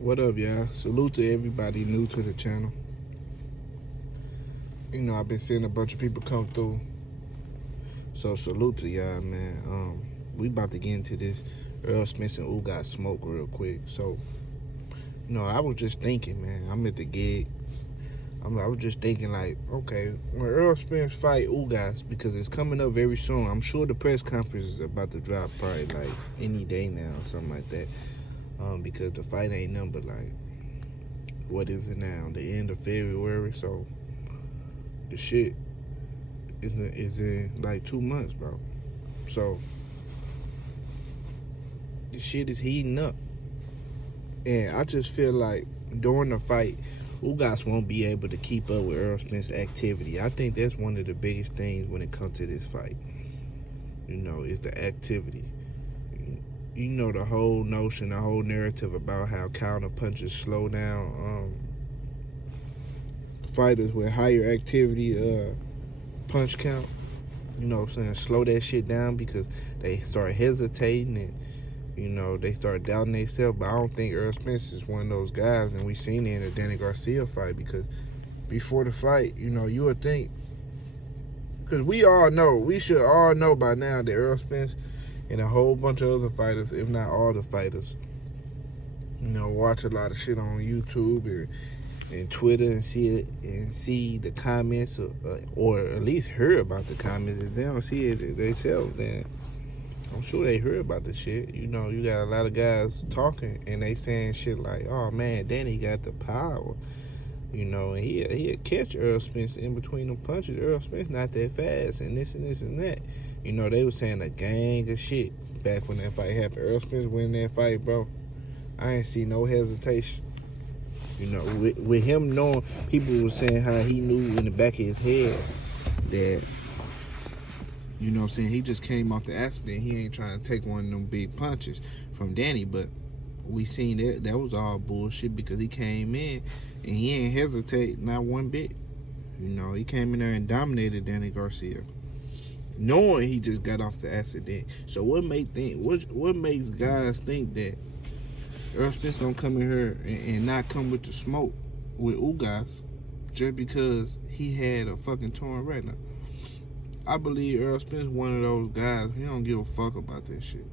What up, y'all? Salute to everybody new to the channel. I've been seeing a bunch of people come through, so salute to y'all, man. We about to get into this Errol Spence and Ugas smoke real quick. So, I was just thinking, man. I'm at the gig. I was just thinking, like, okay, when Errol Spence fight Ugas, because it's coming up very soon. I'm sure the press conference is about to drop probably like any day now or something like that. Because the fight ain't nothing but like, what is it now? The end of February. So the shit is in like 2 months, bro. So the shit is heating up, and I just feel like during the fight, Ugas won't be able to keep up with Errol Spence's activity. I think that's one of the biggest things when it comes to this fight. Is the activity. The whole notion, the whole narrative about how counter punches slow down fighters with higher activity punch count. Slow that shit down because they start hesitating and they start doubting themselves. But I don't think Errol Spence is one of those guys, and we seen it in the Danny Garcia fight, because before the fight, you would think, because we should all know by now that Errol Spence and a whole bunch of other fighters, if not all the fighters, watch a lot of shit on YouTube and Twitter and see the comments, or at least hear about the comments. If they don't see it themselves, then I'm sure they heard about the shit. You got a lot of guys talking and they saying shit like, "Oh man, Danny got the power." And he'll catch Errol Spence in between them punches. Errol Spence not that fast, and this and this and that. They were saying a gang of shit back when that fight happened. Errol Spence winning that fight, bro. I ain't see no hesitation. With him knowing, people were saying how he knew in the back of his head that, he just came off the accident. He ain't trying to take one of them big punches from Danny, but we seen that was all bullshit, because he came in and he ain't hesitate not one bit. He came in there and dominated Danny Garcia, knowing he just got off the accident. So what makes guys think that Errol Spence gonna come in here and not come with the smoke with Ugas just because he had a fucking torn retina? I believe Errol Spence is one of those guys. He don't give a fuck about that shit.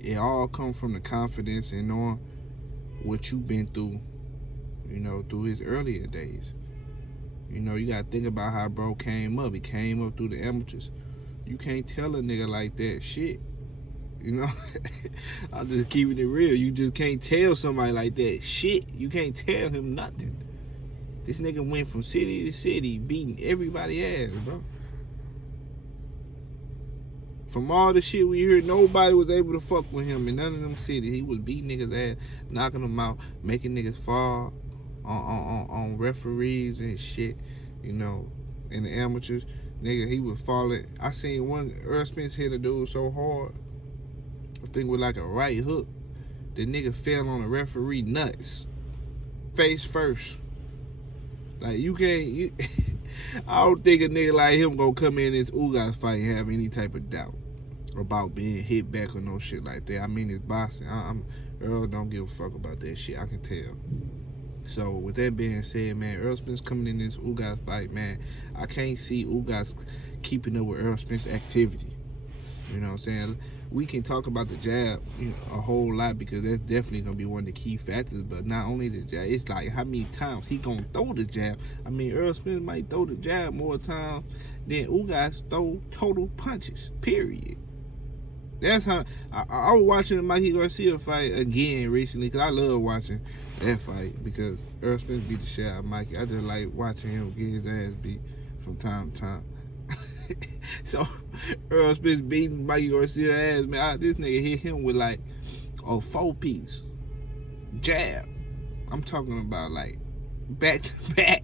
It all comes from the confidence and knowing what you've been through, through his earlier days. You gotta think about how bro came up. He came up through the amateurs. You can't tell a nigga like that shit. I'm just keeping it real. You just can't tell somebody like that shit. You can't tell him nothing. This nigga went from city to city beating everybody ass, bro. From all the shit we heard, nobody was able to fuck with him in none of them cities. He was beating niggas ass, knocking them out, making niggas fall on referees and shit, in the amateurs. Nigga, he was falling. I seen one, Errol Spence hit a dude so hard, I think with like a right hook, the nigga fell on the referee nuts, face first. Like, I don't think a nigga like him gonna come in this Ugas fight and have any type of doubt about being hit back or no shit like that. I mean, it's boxing. Errol don't give a fuck about that shit, I can tell. So with that being said, man, Errol Spence coming in this Ugas fight, man, I can't see Ugas keeping up with Errol Spence's activity. You know what I'm saying? We can talk about the jab, a whole lot, because that's definitely gonna be one of the key factors. But not only the jab, it's like how many times he gonna throw the jab. I mean, Errol Spence might throw the jab more times than Ugas throw total punches. Period. That's how I was watching the Mikey Garcia fight again recently, because I love watching that fight, because Errol Spence beat the shit out of Mikey. I just like watching him get his ass beat from time to time. So Errol Spence beating Mikey Garcia ass, man. This nigga hit him with like a 4-piece jab. I'm talking about like back to back.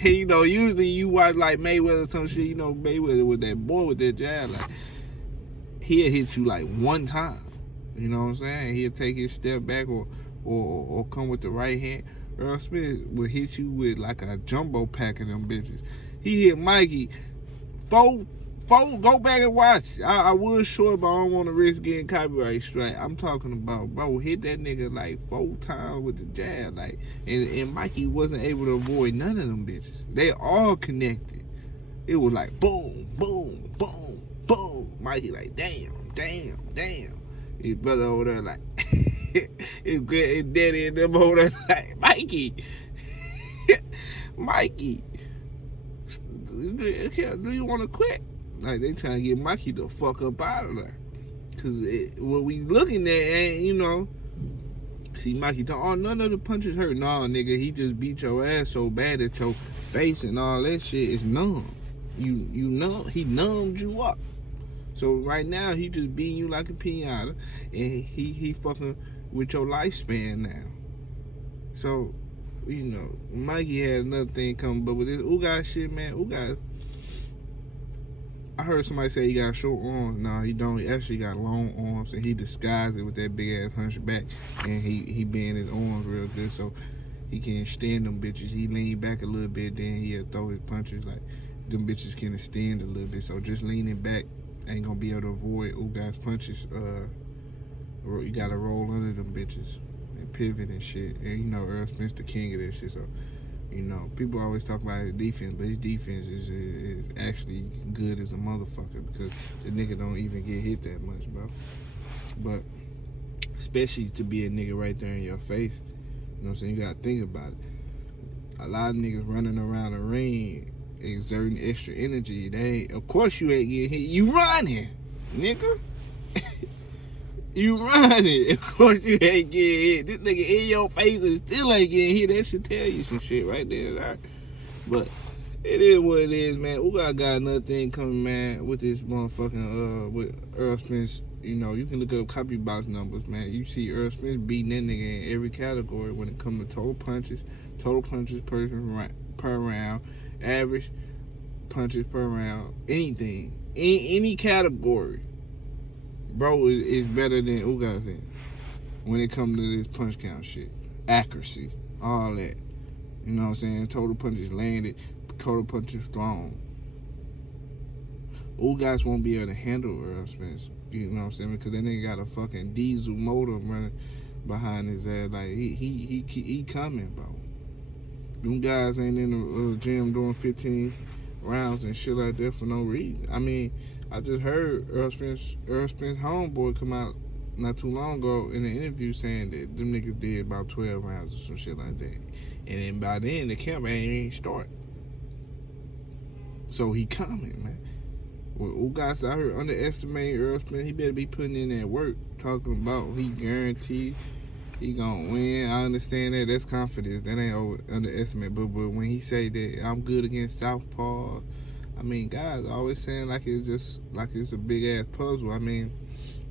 Usually you watch like Mayweather or some shit, Mayweather with that boy with that jab, like he'll hit you like one time. You know what I'm saying? He'll take his step back or come with the right hand. Errol Spence will hit you with like a jumbo pack of them bitches. He hit Mikey Folks, go back and watch. I was short, but I don't want to risk getting copyright strike. I'm talking about, bro, hit that nigga like 4 times with the jab, like, and Mikey wasn't able to avoid none of them bitches. They all connected. It was like boom, boom, boom, boom. Mikey like damn. His brother over there like his daddy and them over there like Mikey. Mikey, do you want to quit? Like, they trying to get Mikey the fuck up out of there. Cause what we looking at ain't, you know, see Mikey talk, oh, none of the punches hurt. Nah, nigga, he just beat your ass so bad that your face and all that shit is numb. You numb, he numbed you up. So right now he just beating you like a pinata, and he fucking with your lifespan now. So, you know, Mikey had another thing coming, but with this Ugas shit, man, Ugas, I heard somebody say he got short arms. No, he don't. He actually got long arms, and he disguised it with that big ass hunchback, and he bend his arms real good, so he can extend them bitches. He lean back a little bit, then he'll throw his punches. Like, them bitches can extend a little bit, so just leaning back ain't gonna be able to avoid Ugas punches. You gotta roll under them bitches and pivot and shit. And you know, Errol Spence the king of that shit, so you know, people always talk about his defense, but his defense is actually good as a motherfucker, because the nigga don't even get hit that much, bro. But especially to be a nigga right there in your face, you know what I'm saying? You gotta think about it. A lot of niggas running around the ring exerting extra energy. Of course you ain't getting hit. You running, nigga. You running. Of course you ain't getting hit. This nigga in your face and still ain't getting hit. That should tell you some shit right there. Right? But it is what it is, man. Ugas got another thing coming, man, with this motherfucking with Errol Spence. You know, you can look up copy box numbers, man. You see Errol Spence beating that nigga in every category when it comes to total punches per round, average punches per round, anything, any category. Bro is better than Ugas in when it comes to this punch count shit. Accuracy, all that. You know what I'm saying? Total punches landed, total punches thrown. Ugas won't be able to handle Errol Spence. You know what I'm saying? Because that nigga got a fucking diesel motor running behind his ass. Like, he coming, bro. Them guys ain't in the gym doing 15 rounds and shit like that for no reason. I mean, I just heard Errol Spence homeboy come out not too long ago in an interview saying that them niggas did about 12 rounds or some shit like that. And then by then, the camp ain't start. So he coming, man. When Ugas out here underestimating Errol Spence, he better be putting in that work, talking about he guaranteed he gonna win. I understand that. That's confidence. That ain't underestimate. But when he say that I'm good against Southpaw, I mean, guys always saying like it's a big ass puzzle. I mean,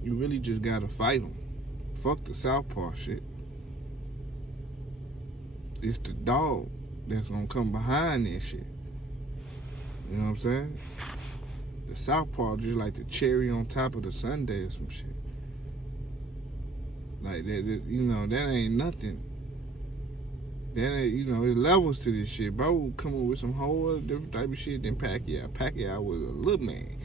you really just gotta fight him. Fuck the Southpaw shit. It's the dog that's gonna come behind that shit. You know what I'm saying? The Southpaw just like the cherry on top of the sundae or some shit. Like that, you know, that ain't nothing. That ain't, you know, there's levels to this shit. Bro come up with some whole other different type of shit than Pacquiao. Pacquiao was a little man.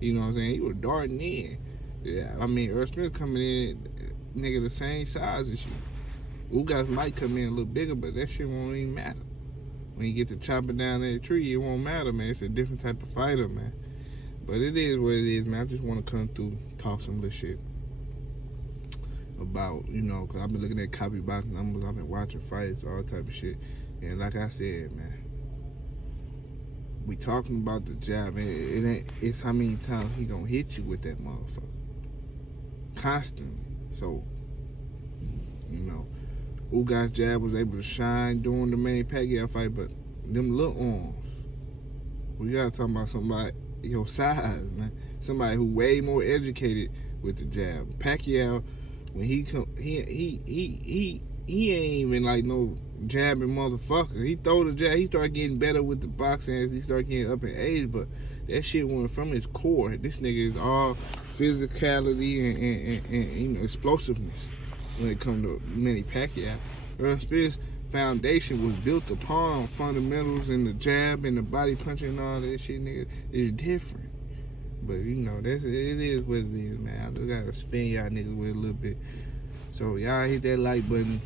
You know what I'm saying? He was darting in. Yeah, I mean, Errol Spence coming in, nigga, the same size as you. Ugas might come in a little bigger, but that shit won't even matter. When you get to chopping down that tree, it won't matter, man. It's a different type of fighter, man. But it is what it is, man. I just want to come through, talk some little shit about, you know, because I've been looking at copy box numbers, I've been watching fights, all type of shit. And like I said, man, we talking about the jab, and it's how many times he gonna hit you with that motherfucker. Constantly. So, you know, Ugas' jab was able to shine during the Manny Pacquiao fight, but them little arms, we gotta talk about somebody your size, man. Somebody who way more educated with the jab. Pacquiao, when he come, he ain't even like no jabbing motherfucker. He throw the jab. He started getting better with the boxing as he started getting up in age, but that shit went from his core. This nigga is all physicality and you know, explosiveness when it comes to Manny Pacquiao. Errol Spence foundation was built upon fundamentals and the jab and the body punching and all that shit, nigga, is different. But you know, it is what it is, man. I just gotta spin y'all niggas with a little bit. So y'all hit that like button,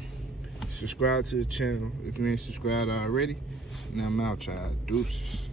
subscribe to the channel if you ain't subscribed already. And I'm out, y'all. Deuces.